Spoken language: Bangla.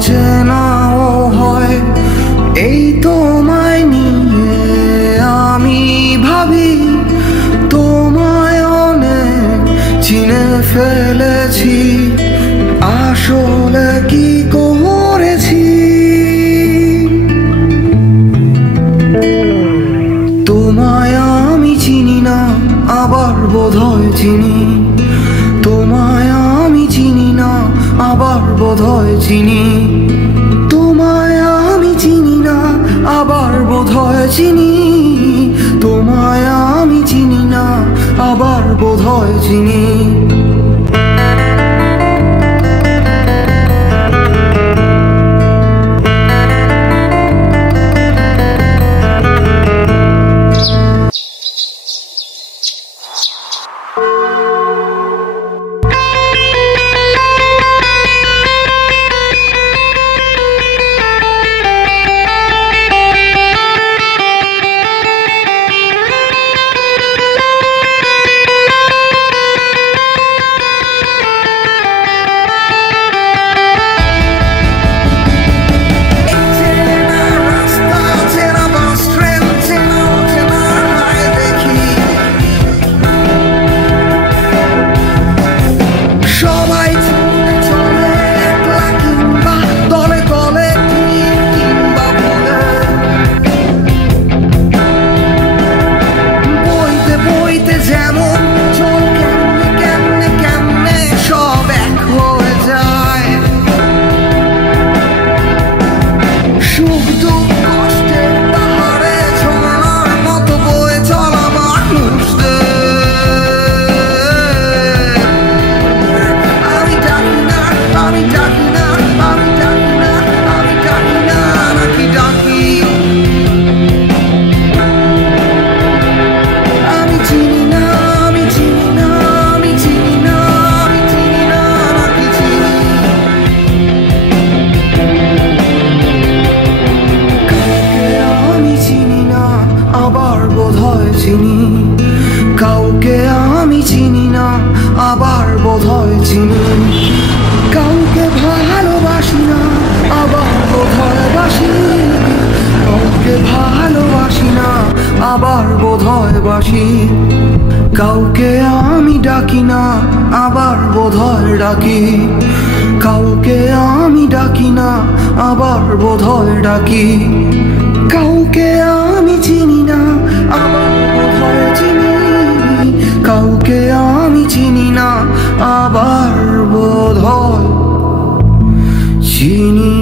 অচেনাও হয়। এই তোমায় নিয়ে আমি ভাবি, তোমায় অনেক চিনে ফেলেছি, আসলে কি করেছি। তোমায় আমি চিনি না, আবার বোধহয় চিনি। তোমায় আমি চিনি না, আবার বোধহয় চিনি। তোমায় আমি চিনি না, আবার বোধহয় চিনি। তোমায় আমি চিনি না, আবার বোধহয় চিনি। কাউকে আমি চিনি না, আবার বোধহয় চিনি। কাউকে ভালোবাসি না, আবার বোধহয় বাসি। কাউকে ভালোবাসি না, আবার বোধহয় বাসি। কাউকে আমি ডাকি না, আবার বোধহয় ডাকি। কাউকে আমি ডাকি না, আবার বোধহয় ডাকি। কাউকে আমি চিনি না, আবার বোধহয় চিনি। কাউকে আমি চিনি না, আবার বোধহয় চিনি।